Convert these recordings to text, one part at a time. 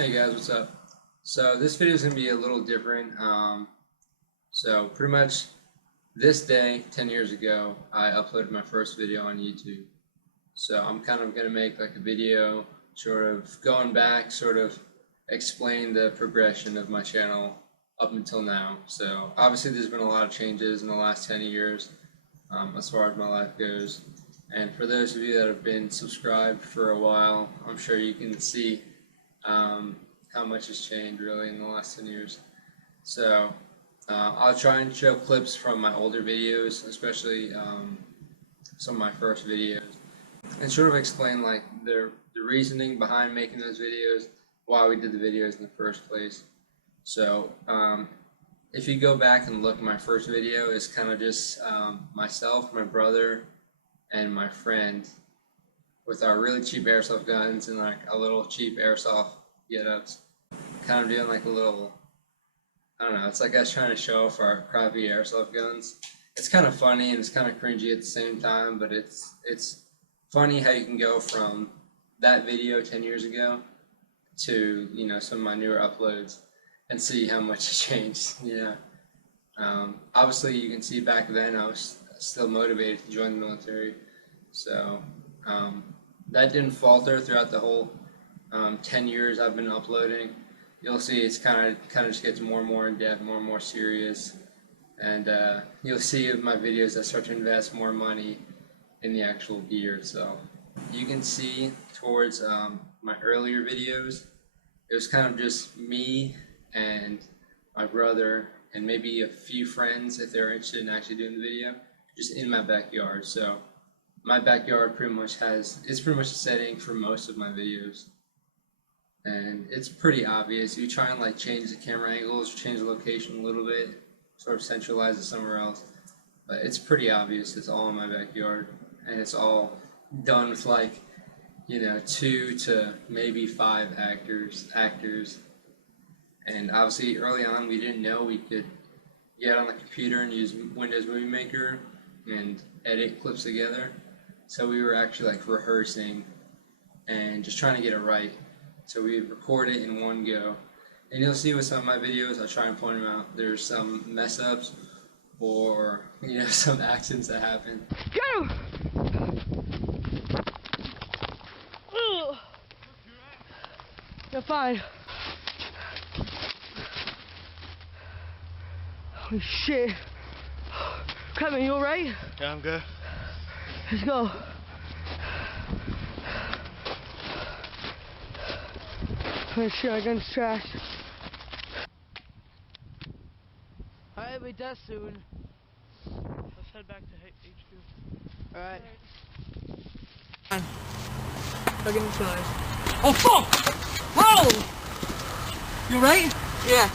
Hey guys, what's up? So this video is going to be a little different. So pretty much this day, 10 years ago, I uploaded my first video on YouTube. So I'm kind of going to make like a video sort of going back, sort of explain the progression of my channel up until now. So obviously there's been a lot of changes in the last 10 years as far as my life goes. And for those of you that have been subscribed for a while, I'm sure you can see how much has changed really in the last 10 years. So I'll try and show clips from my older videos, especially some of my first videos, and sort of explain like the reasoning behind making those videos, why we did the videos in the first place. So if you go back and look at my first video, it's kind of just myself, my brother, and my friend with our really cheap airsoft guns and like a little cheap airsoft get-ups, kind of doing like a little, I don't know, it's like us trying to show off our crappy airsoft guns. It's kind of funny and it's kind of cringy at the same time, but it's funny how you can go from that video 10 years ago to, you know, some of my newer uploads and see how much has changed. Obviously you can see back then I was still motivated to join the military, so that didn't falter throughout the whole 10 years I've been uploading. You'll see it's kind of just gets more and more in depth, more and more serious, and you'll see in my videos I start to invest more money in the actual gear itself. You can see towards my earlier videos, it was kind of just me and my brother and maybe a few friends if they're interested in actually doing the video, just in my backyard. So my backyard pretty much it's pretty much a setting for most of my videos. And it's pretty obvious. You try and like change the camera angles, change the location a little bit, sort of centralize it somewhere else. But it's pretty obvious it's all in my backyard. And it's all done with like, you know, 2 to maybe 5 actors. And obviously early on we didn't know we could get on the computer and use Windows Movie Maker and edit clips together. So we were actually like rehearsing and just trying to get it right. So we record it in one go. And you'll see with some of my videos, I try and point them out. There's some mess ups or, you know, some accidents that happen. Go! You're fine. Holy shit. Kevin, you alright? Yeah, I'm good. Let's go. Oh shit, my gun's trash. Alright, we're done soon. Let's head back to HQ. Alright. Look inside. Oh fuck! Whoa! You alright? Yeah.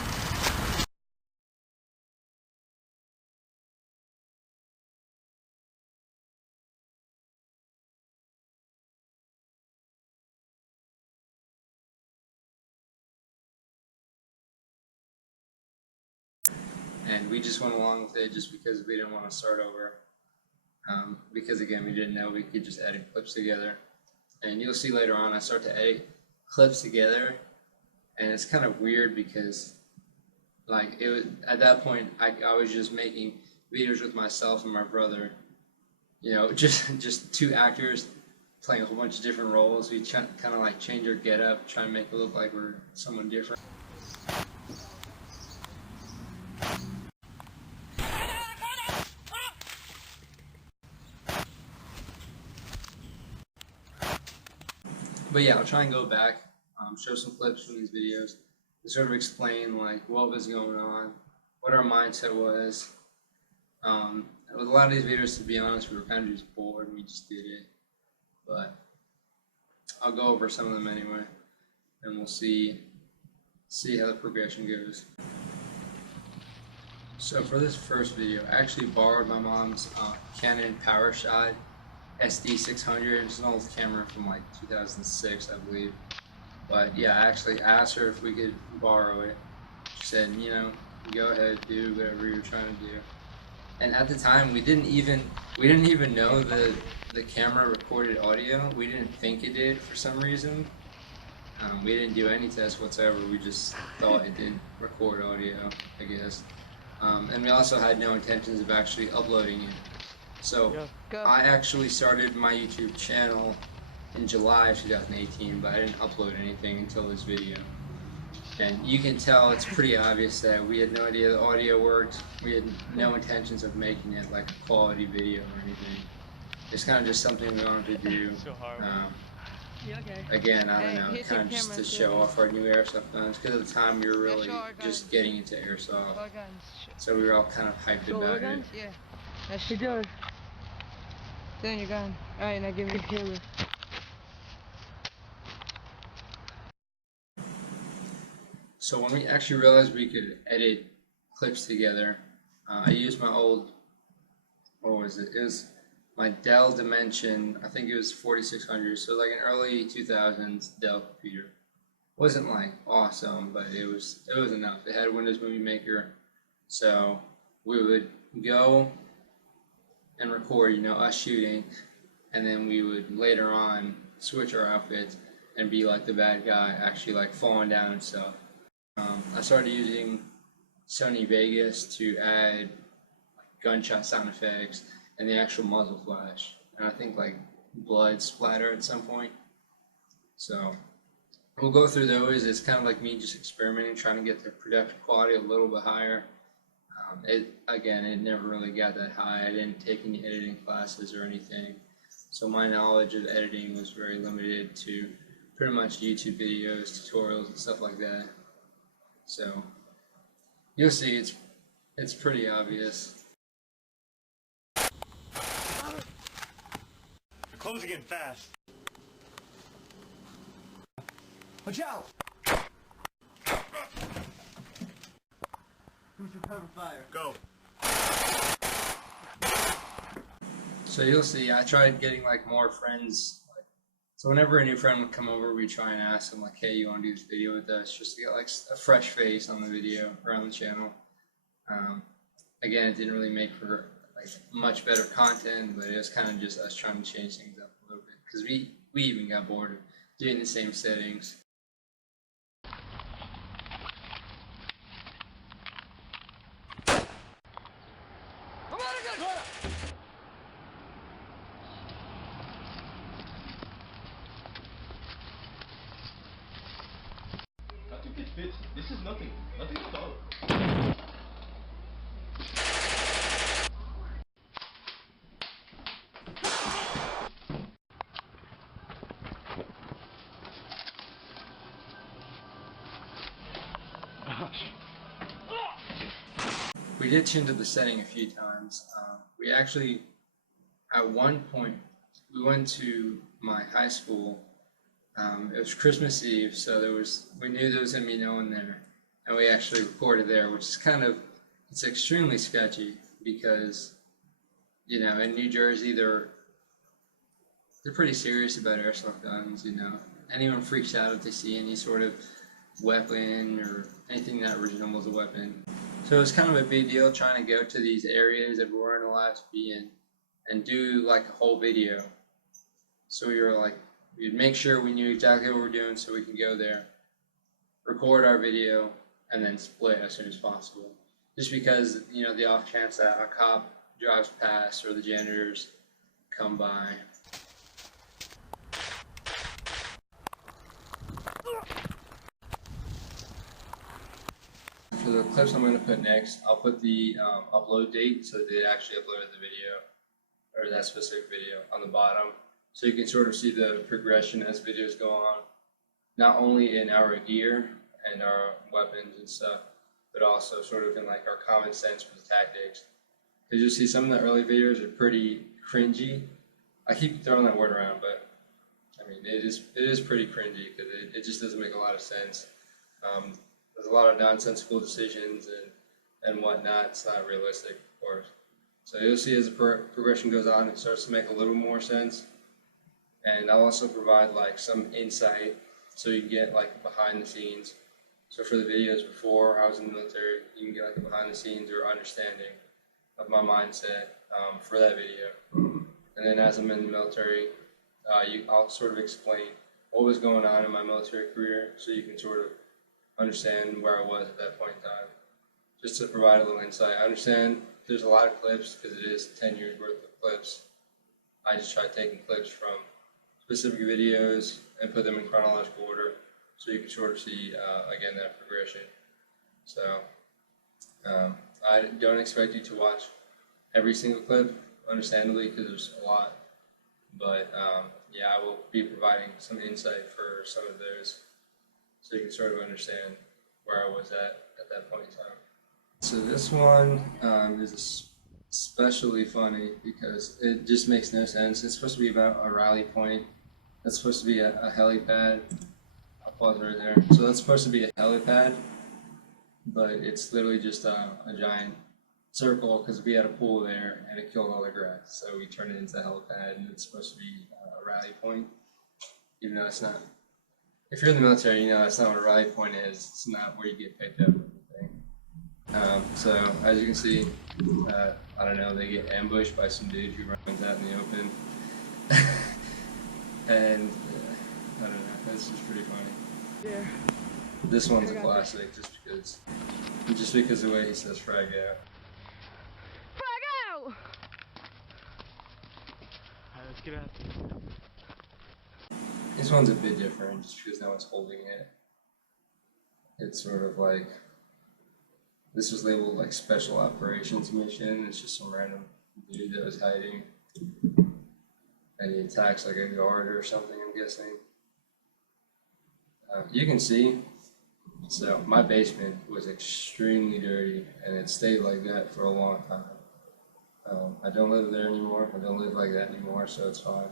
And we just went along with it just because we didn't want to start over. Because again, we didn't know we could just edit clips together. And you'll see later on I start to edit clips together, and it's kind of weird because like it was at that point I was just making videos with myself and my brother, you know, just 2 actors playing a whole bunch of different roles. We kind of like change our get up, try and make it look like we're someone different. But yeah, I'll try and go back, show some clips from these videos to sort of explain like what was going on, what our mindset was. With a lot of these videos, to be honest, we were kind of just bored and we just did it. But I'll go over some of them anyway, and we'll see how the progression goes. So for this first video, I actually borrowed my mom's Canon PowerShot SD600. It's an old camera from like 2006, I believe. But yeah, I actually asked her if we could borrow it. She said, you know, go ahead, do whatever you're trying to do. And at the time, we didn't even know the camera recorded audio. We didn't think it did for some reason. We didn't do any tests whatsoever. We just thought it did record audio, I guess. And we also had no intentions of actually uploading it. So I actually started my YouTube channel in July of 2018, but I didn't upload anything until this video. And you can tell it's pretty obvious that we had no idea the audio worked. We had no intentions of making it like a quality video or anything. It's kind of just something we wanted to do. Again, I don't know, kind of just to show off our new airsoft guns, because at the time we were really just getting into airsoft. So we were all kind of hyped about it. Yeah. That's what you're doing. Doing your gun. Alright, now give me the camera. So when we actually realized we could edit clips together, I used my old, what was it? It was my Dell Dimension, I think it was 4600, so like an early 2000s Dell computer. Wasn't like awesome, but it was enough. It had Windows Movie Maker, so we would go and record, you know, us shooting, and then we would later on switch our outfits and be like the bad guy, actually like falling down and stuff. I started using Sony Vegas to add gunshot sound effects and the actual muzzle flash, and I think like blood splatter at some point. So we'll go through those. It's kind of like me just experimenting, trying to get the production quality a little bit higher. It never really got that high. I didn't take any editing classes or anything, so my knowledge of editing was very limited to pretty much YouTube videos, tutorials, and stuff like that. So you'll see, it's pretty obvious. They're closing in fast. Watch out! Who's your cover fire? Go. So you'll see, I tried getting like more friends. So whenever a new friend would come over, we'd try and ask them like, hey, you want to do this video with us? Just to get like a fresh face on the video or on the channel. Again, it didn't really make for like much better content, but it was kind of just us trying to change things up a little bit. Because we even got bored of doing the same settings. This is nothing at all. We did change up the setting a few times. We actually, at one point, we went to my high school. It was Christmas Eve, so we knew there was gonna be no one there, and we actually recorded there, which is it's extremely sketchy because, you know, in New Jersey they're pretty serious about airsoft guns. You know, anyone freaks out if they see any sort of weapon or anything that resembles a weapon. So it was kind of a big deal trying to go to these areas that we weren't allowed to be in and do like a whole video. So we were like, we'd make sure we knew exactly what we're doing so we can go there, record our video, and then split as soon as possible. Just because, you know, the off chance that a cop drives past or the janitors come by. For the clips I'm going to put next, I'll put the upload date, so they actually uploaded the video, or that specific video, on the bottom. So you can sort of see the progression as videos go on, not only in our gear and our weapons and stuff, but also sort of in like our common sense with tactics. Because you'll see some of the early videos are pretty cringy. I keep throwing that word around, but I mean, it is pretty cringy because it just doesn't make a lot of sense. There's a lot of nonsensical decisions and whatnot. It's not realistic, of course. So you'll see as the progression goes on, it starts to make a little more sense. And I'll also provide like some insight so you can get like behind the scenes. So for the videos before I was in the military, you can get like a behind the scenes or understanding of my mindset for that video. And then as I'm in the military, I'll sort of explain what was going on in my military career, so you can sort of understand where I was at that point in time. Just to provide a little insight. I understand there's a lot of clips because it is 10 years worth of clips. I just tried taking clips from specific videos and put them in chronological order so you can sort of see, again, that progression. So I don't expect you to watch every single clip, understandably, because there's a lot. But yeah, I will be providing some insight for some of those so you can sort of understand where I was at that point in time. So this one is especially funny because it just makes no sense. It's supposed to be about a rally point. That's supposed to be a helipad. I'll pause right there. So that's supposed to be a helipad, but it's literally just a giant circle because we had a pool there and it killed all the grass. So we turned it into a helipad, and it's supposed to be a rally point, even though it's not. If you're in the military, you know that's not what a rally point is. It's not where you get picked up. So as you can see, I don't know, they get ambushed by some dude who runs out in the open. And I don't know, that's just pretty funny. Yeah. This one's a classic just because the way he says frag out. Frag out! Alright, let's get out. This one's a bit different just because no one's holding it. It's sort of like, this was labeled like special operations mission. It's just some random dude that was hiding. And he attacks like a guard or something, I'm guessing. You can see, so my basement was extremely dirty and it stayed like that for a long time. I don't live there anymore. I don't live like that anymore, so it's fine.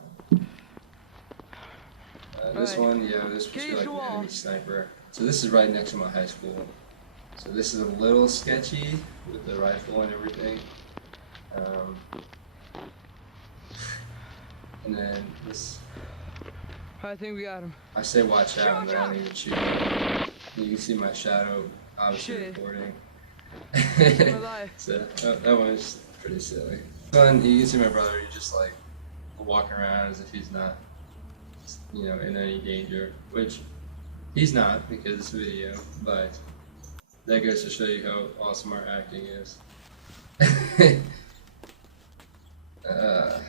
This one, yeah, this was like an enemy sniper. So this is right next to my high school. So this is a little sketchy with the rifle and everything. And then this. I think we got him. I say watch out and then I don't even shoot. You can see my shadow obviously recording. So that one is pretty silly. Fun, you can see my brother, he's just like walking around as if he's not, you know, in any danger, which he's not because it's a video, but that goes to show you how awesome our acting is.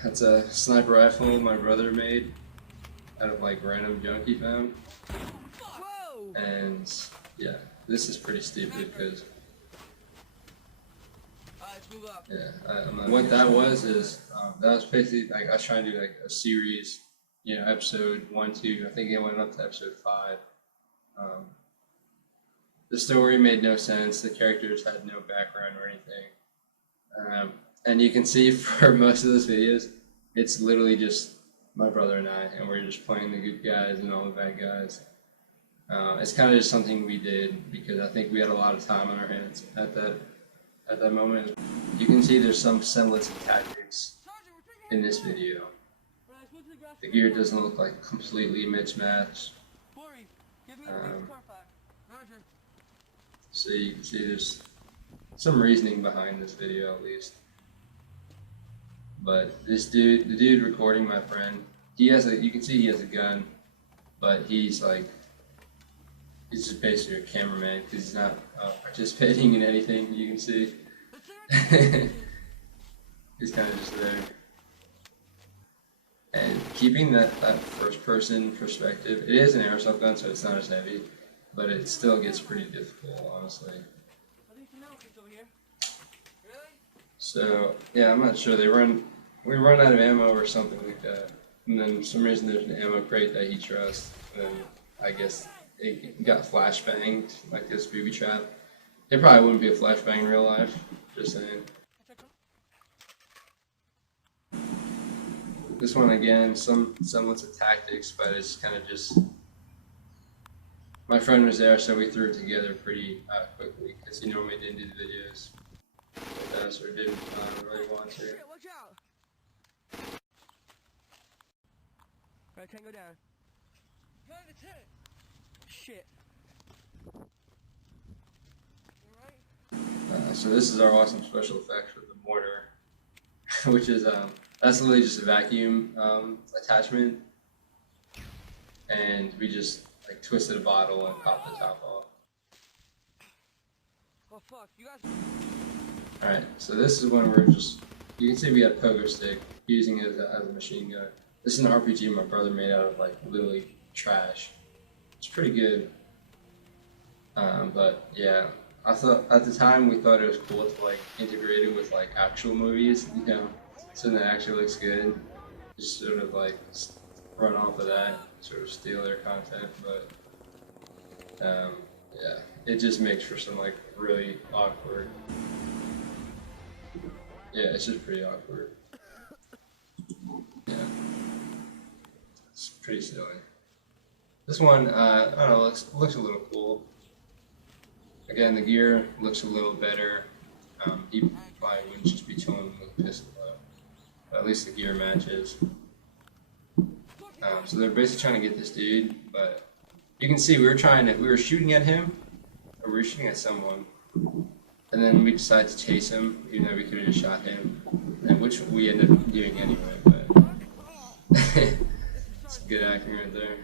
That's a sniper rifle my brother made out of like random junk he found. And yeah, this is pretty stupid because what that was is that was basically like I was trying to do like a series, you know, episode 1, 2. I think it went up to episode 5. The story made no sense. The characters had no background or anything. And you can see for most of those videos, it's literally just my brother and I, and we're just playing the good guys and all the bad guys. It's kind of just something we did because I think we had a lot of time on our hands at that moment. You can see there's some semblance of tactics in this video. The gear doesn't look like completely mismatched. So you can see there's some reasoning behind this video at least. But this dude, the dude recording my friend, he has you can see he has a gun, but he's just basically a cameraman because he's not participating in anything, you can see. He's kind of just there. And keeping that first person perspective, it is an airsoft gun, so it's not as heavy, but it still gets pretty difficult, honestly. So yeah, I'm not sure. We run out of ammo or something like that, and then for some reason there's an ammo crate that he trusts, and then I guess it got flashbanged like this booby trap. It probably wouldn't be a flashbang in real life. Just saying. This one again, some semblance of tactics, but it's kind of just. My friend was there, so we threw it together pretty quickly because he normally didn't do the videos with us or didn't really want to. Watch out! Right, can't go down. Go in the tent! Shit. So this is our awesome special effects with the mortar, which is that's literally just a vacuum attachment. and we just like twisted a bottle and popped the top off. Oh fuck, you guys. Alright, so this is when we're just, you can see we got a pogo stick, using it as a machine gun. This is an RPG my brother made out of like literally trash. It's pretty good. But yeah, I thought at the time we thought it was cool to like integrate it with like actual movies, you know, something that actually looks good. Just sort of like run off of that, sort of steal their content, but yeah, it just makes for some like really awkward. Yeah, it's just pretty awkward. Yeah, it's pretty silly. This one, I don't know, looks a little cool. Again, the gear looks a little better. He probably wouldn't just be chilling with a pistol though. But at least the gear matches. So they're basically trying to get this dude, but you can see we were shooting at him, or we were shooting at someone, and then we decided to chase him, even though we could have just shot him, and which we ended up doing anyway. But it's good acting right there.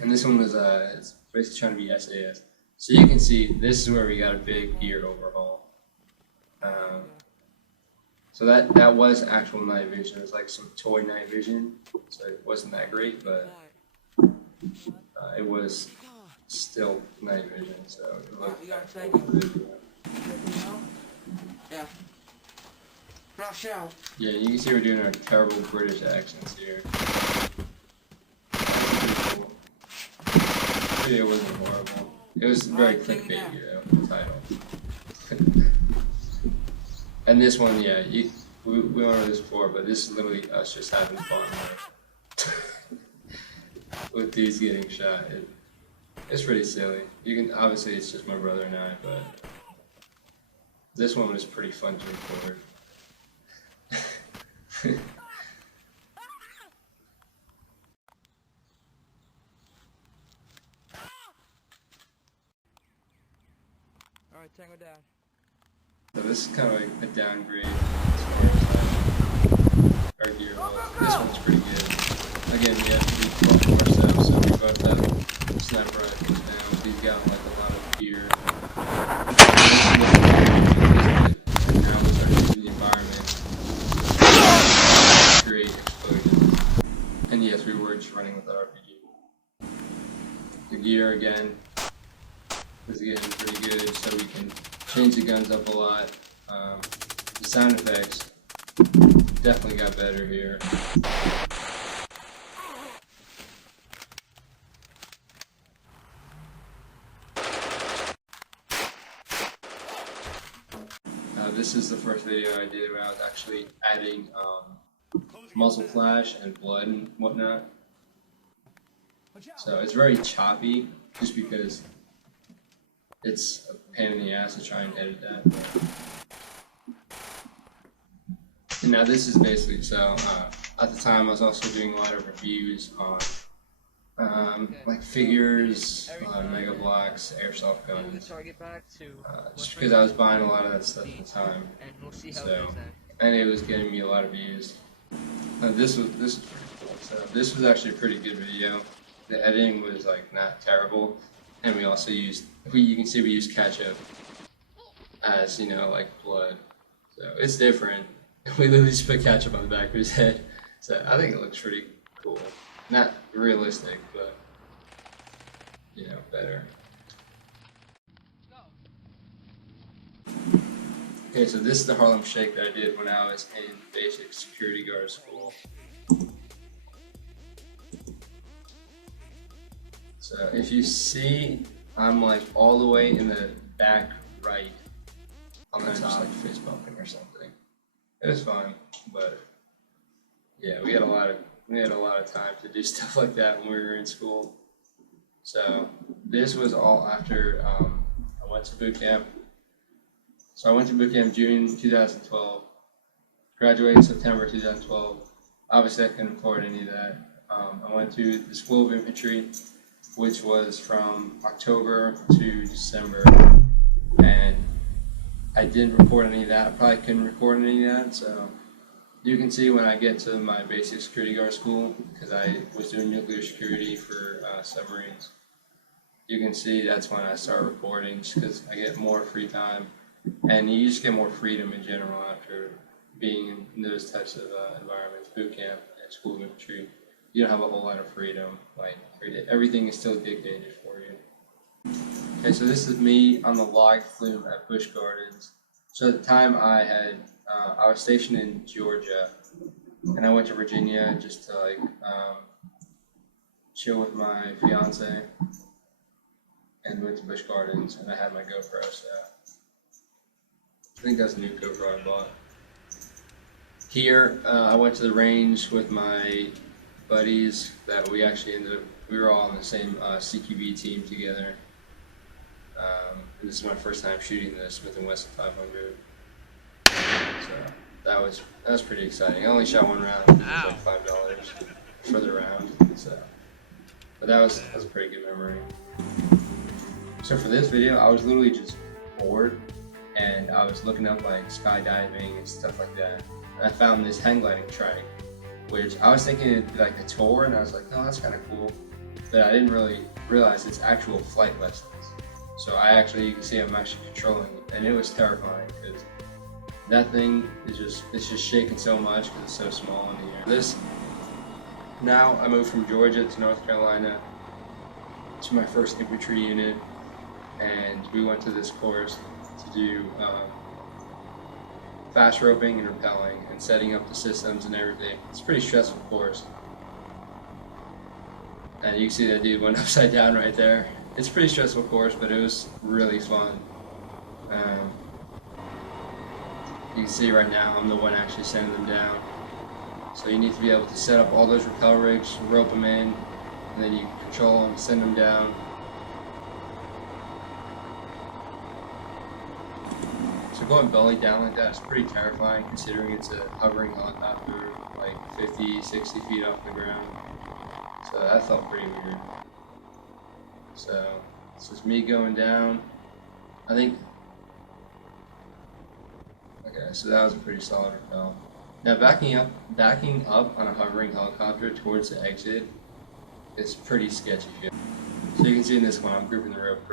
And this one was it's basically trying to be SAS. So you can see this is where we got a big gear overhaul. So that was actual night vision. It was like some toy night vision, so it wasn't that great, but it was still night vision. So it looked good. Yeah. Rush out. Yeah, you can see we're doing our terrible British accents here. The video wasn't horrible. It was very clickbait, you know, the title. And this one, yeah, we went over this before, but this is literally us just having fun with these getting shot. It's pretty silly. You can obviously it's just my brother and I, but this one was pretty fun to record. Alright, tango down. So this is kind of like a downgrade as far as our gear was. This one's pretty good. Again, we have to be 12 more steps, so we both have sniper rifles now. We've got like a lot of gear. And now we're starting to see the environment. Great explosions. And yes, we were just running with the RPG. The gear again is getting pretty good, so we can change the guns up a lot. The sound effects definitely got better here. This is the first video I did where I was actually adding muzzle flash and blood and whatnot. So it's very choppy, just because it's a pain in the ass to try and edit that. And now this is basically, so at the time I was also doing a lot of reviews on like figures, mega blocks, airsoft guns, just because I was buying a lot of that stuff at the time. So, and it was getting me a lot of views. This was pretty cool. So this was actually a pretty good video. The editing was like not terrible, and we also used, you can see we used ketchup as, you know, like blood. So it's different. We literally just put ketchup on the back of his head. So I think it looks pretty cool. Not realistic, but you know, better. Okay, so this is the Harlem Shake that I did when I was in basic security guard school. So if you see, I'm like all the way in the back right on the top, just like fist bumping or something. It was fun, but yeah, we had a lot of time to do stuff like that when we were in school. So this was all after I went to boot camp. So I went to boot camp June 2012, graduated September 2012. Obviously I couldn't afford any of that. I went to the School of Infantry, which was from October to December, and I didn't record any of that. I probably couldn't record any of that, so You can see when I get to my basic security guard school, because I was doing nuclear security for submarines. You can see that's when I start recording, just because I get more free time, and you just get more freedom in general after being in those types of environments, boot camp and school of infantry. You don't have a whole lot of freedom. Like everything is still dictated for you. Okay, so this is me on the log flume at Busch Gardens. So at the time I was stationed in Georgia, and I went to Virginia just to like chill with my fiance, and went to Busch Gardens, and I had my GoPro. So I think that's a new GoPro I bought. Here, I went to the range with my buddies that we were all on the same CQB team together. And this is my first time shooting the Smith & Wesson 500. So that was pretty exciting. I only shot one round. It was like $5 for the round. So, but that was a pretty good memory. So for this video, I was literally just bored, and I was looking up like skydiving and stuff like that. And I found this hang gliding trike, which I was thinking it'd be like a tour, and I was like, oh, that's kind of cool. But I didn't really realize it's actual flight lessons. So you can see I'm actually controlling it, and it was terrifying because that thing is it's just shaking so much because it's so small in the air. Now I moved from Georgia to North Carolina to my first infantry unit, and we went to this course to do fast roping and rappelling and setting up the systems and everything. It's a pretty stressful course. And you can see that dude went upside down right there. It's a pretty stressful course, but it was really fun. You can see right now I'm the one actually sending them down. So you need to be able to set up all those rappel rigs, rope them in, and then you control them, send them down. So going belly down like that is pretty terrifying, considering it's a hovering helicopter like 50, 60 feet off the ground. So that felt pretty weird. So this is me going down. Okay, so that was a pretty solid rappel. Now backing up on a hovering helicopter towards the exit is pretty sketchy. So you can see in this one, I'm gripping the rope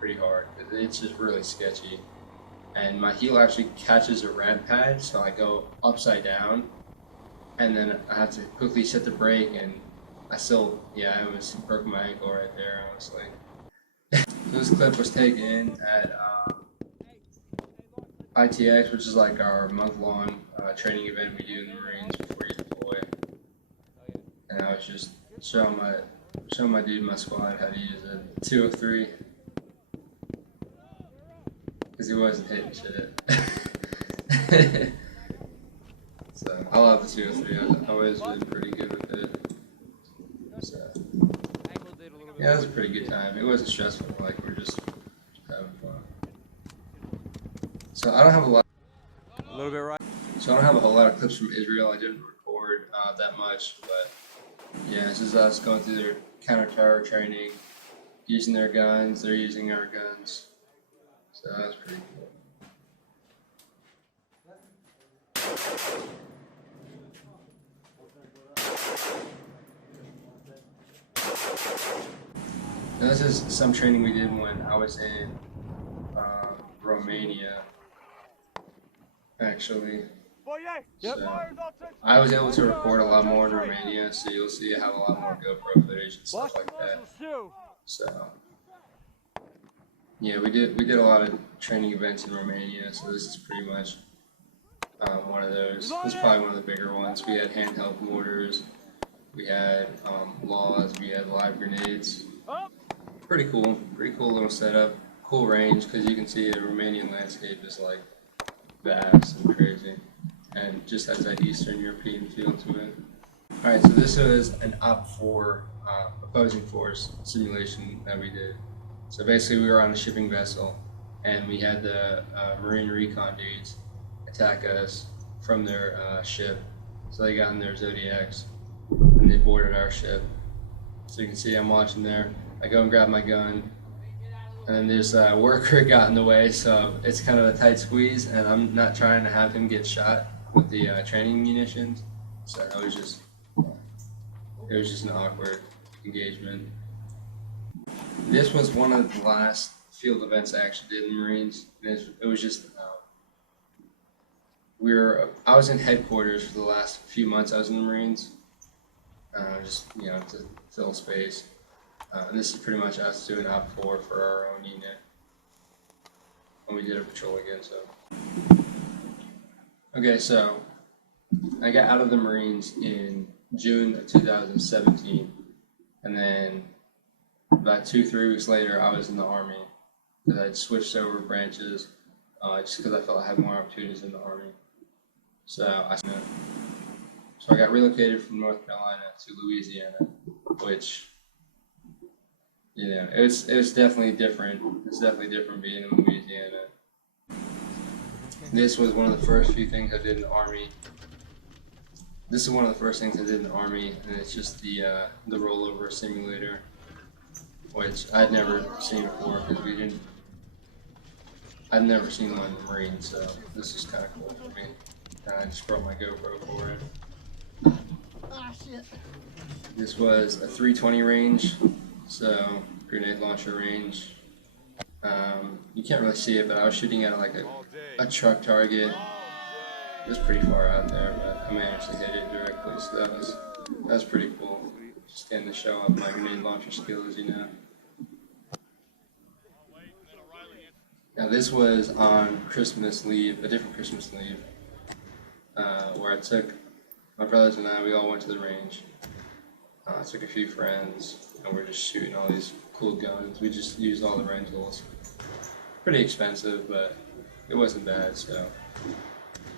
pretty hard because it's just really sketchy. And my heel actually catches a ramp pad, so I go upside down, and then I have to quickly set the brake, and I almost broke my ankle right there, honestly. So this clip was taken at ITX, which is like our month-long training event we do in the Marines before you deploy. And I was just showing my dude in my squad how to use a 203. Because he wasn't hitting shit. So I love the 203. I've always been pretty good with it. So yeah, it was a pretty good time. It wasn't stressful. Like we were just having fun. So I don't have a lot. A little bit right. So I don't have a whole lot of clips from Israel. I didn't record that much, but yeah, this is us going through their counter-terror training, using their guns. They're using our guns. So that's pretty cool. Now this is some training we did when I was in Romania, actually. So I was able to record a lot more in Romania, so you'll see I have a lot more GoPro footage and stuff like that. So yeah, we did a lot of training events in Romania, so this is pretty much one of those. This is probably one of the bigger ones. We had handheld mortars, we had laws, we had live grenades. Pretty cool little setup. Cool range, because you can see the Romanian landscape is like vast and crazy, and just has that Eastern European feel to it. Alright, so this was an OPFOR opposing force simulation that we did. So basically we were on a shipping vessel, and we had the Marine recon dudes attack us from their ship. So they got in their Zodiacs, and they boarded our ship. So you can see I'm watching there. I go and grab my gun, and then this worker got in the way, so it's kind of a tight squeeze, and I'm not trying to have him get shot. with the training munitions. So it was just an awkward engagement. This was one of the last field events I actually did in the Marines. And it was just I was in headquarters for the last few months I was in the Marines, just to fill space. And this is pretty much us doing OP4 for our own unit when we did a patrol again. So okay, so I got out of the Marines in June of 2017, and then about 2-3 weeks later I was in the Army because I'd switched over branches just because I felt I had more opportunities in the Army. So I got relocated from North Carolina to Louisiana, which it was definitely different. It's definitely different being in Louisiana. This was one of the first few things I did in the Army. This is one of the first things I did in the Army, and it's just the rollover simulator, which I'd never seen before because I'd never seen one in the Marines, so this is kind of cool for me. I just brought my GoPro for it. This was a 320 range, so grenade launcher range. You can't really see it, but I was shooting at like a truck target. It was pretty far out there, but I managed to hit it directly, so that was pretty cool. Just getting to show off my grenade launcher skills, Now this was on Christmas leave, a different Christmas leave, where I took my brothers and we all went to the range. I took a few friends, and we're just shooting all these cool guns. We just used all the rentals. Pretty expensive, but it wasn't bad, so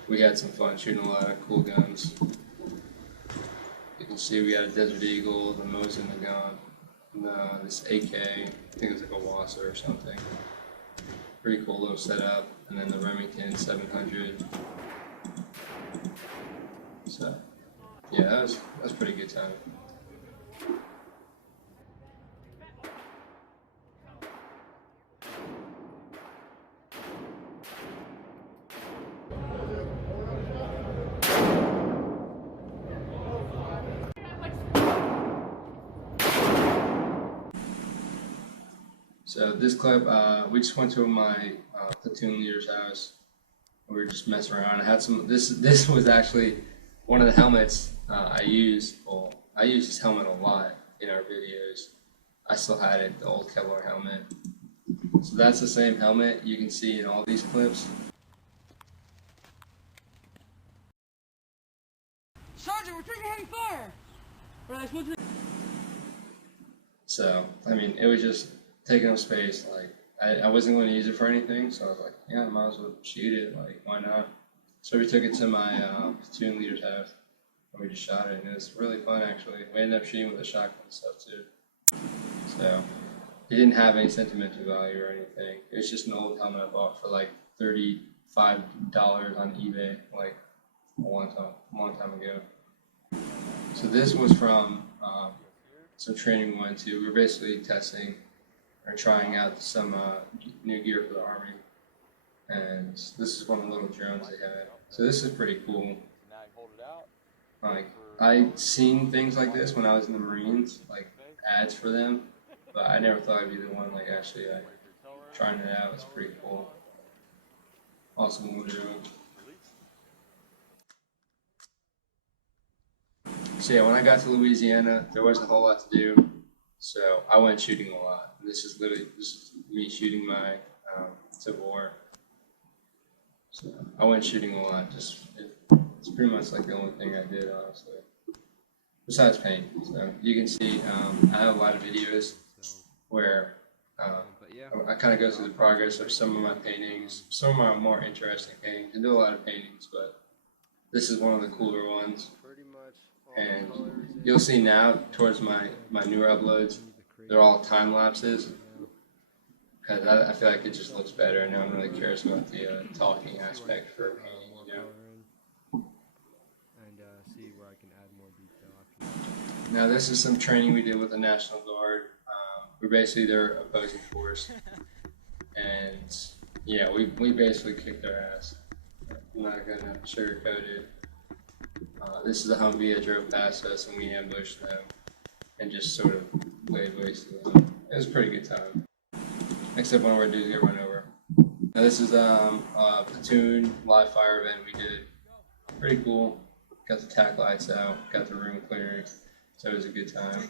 we had some fun shooting a lot of cool guns. You can see we got a Desert Eagle, the Mosin gun, and this AK, I think it was like a Wassa or something. Pretty cool little setup, and then the Remington 700. So, yeah, that was pretty good time. So this clip, we just went to my platoon leader's house. We were just messing around. I had some. This was actually one of the helmets I used. Well, I used this helmet a lot in our videos. I still had it, the old Kevlar helmet. So that's the same helmet you can see in all these clips. Sergeant, we're taking heavy fire! Or like, what's it? So I mean, it was just taking up space. Like I wasn't going to use it for anything, so I was like, yeah, I might as well shoot it. Like, why not? So we took it to my platoon leader's house, and we just shot it, and it was really fun actually. We ended up shooting with a shotgun and stuff too. So it didn't have any sentimental value or anything. It was just an old helmet I bought for like $35 on eBay, like a long time ago. So this was from some training we went to. We were basically testing or trying out some new gear for the Army. And this is one of the little drones they had. So this is pretty cool. Like, I'd seen things like this when I was in the Marines, like ads for them, but I never thought I'd be the one like actually trying it out. It's pretty cool. Awesome little drone. So yeah, when I got to Louisiana, there wasn't a whole lot to do, so I went shooting a lot. This is me shooting my Civil War. So I went shooting a lot. It's pretty much like the only thing I did, honestly, besides paint. So you can see I have a lot of videos where I kind of go through the progress of some of my paintings, some of my more interesting paintings. I do a lot of paintings, but this is one of the cooler ones. And you'll see now towards my newer uploads, they're all time lapses because I feel like it just looks better, and no one really cares about the talking aspect for painting, And see where I can add more detail. Now this is some training we did with the National Guard. We're basically their opposing force, and yeah, we basically kicked their ass. I'm not gonna sugarcoat it. This is a Humvee that drove past us and we ambushed them and just sort of laid waste to them. It was a pretty good time. Except one of our dudes got run over. Now this is a platoon live fire event we did. Pretty cool. Got the tack lights out, got the room clearing, so it was a good time.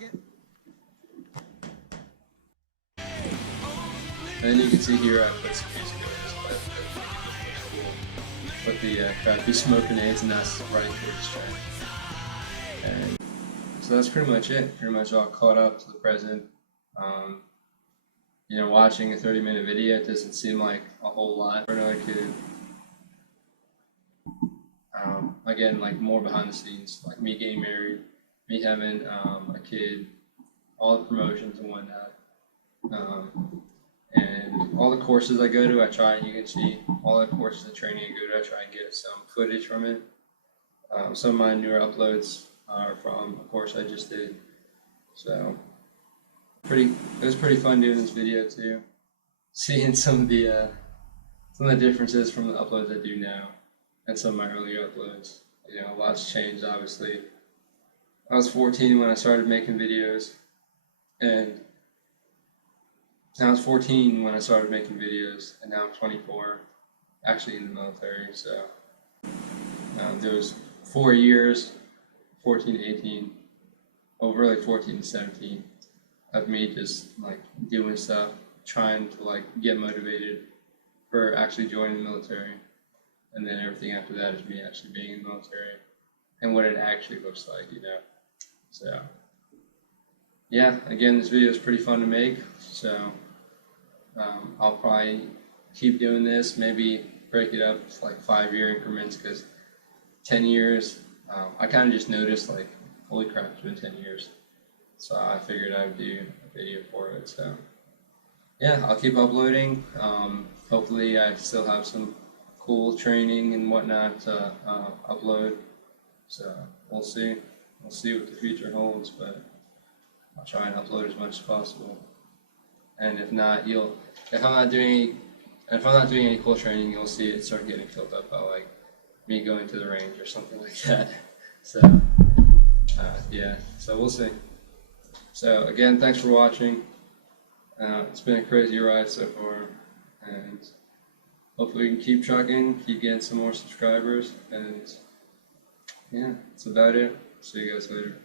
And then you can see here I put some music over this with the crappy smoke grenades and that's running towards the train. And so that's pretty much it. Pretty much all caught up to the present. You know, watching a 30-minute video doesn't seem like a whole lot for another kid. Again, like more behind the scenes, like me getting married, me having a kid, all the promotions and whatnot. And all the courses I go to, I try, and you can see all the courses and training I go to, I try and get some footage from it. Some of my newer uploads are from a course I just did. So it was pretty fun doing this video too. Seeing some of the differences from the uploads I do now and some of my earlier uploads. You know, a lot's changed obviously. I was 14 when I started making videos, and I was 14 when I started making videos, and now I'm 24, actually in the military. So there was 4 years, 14 to 18, well really 14 to 17, of me just like doing stuff, trying to like get motivated for actually joining the military. And then everything after that is me actually being in the military and what it actually looks like, you know. So yeah, again, this video is pretty fun to make. So I'll probably keep doing this, maybe break it up to like 5-year increments, because 10 years, I kind of just noticed like, holy crap, it's been 10 years. So I figured I would do a video for it. So yeah, I'll keep uploading. Hopefully I still have some cool training and whatnot to upload. So we'll see. We'll see what the future holds, but I'll try and upload as much as possible. And if not, if I'm not doing any cool training, you'll see it start getting filled up by like me going to the range or something like that. So yeah, so we'll see. So again, thanks for watching. It's been a crazy ride so far, and hopefully we can keep trucking, keep getting some more subscribers, and yeah, that's about it. See you guys later.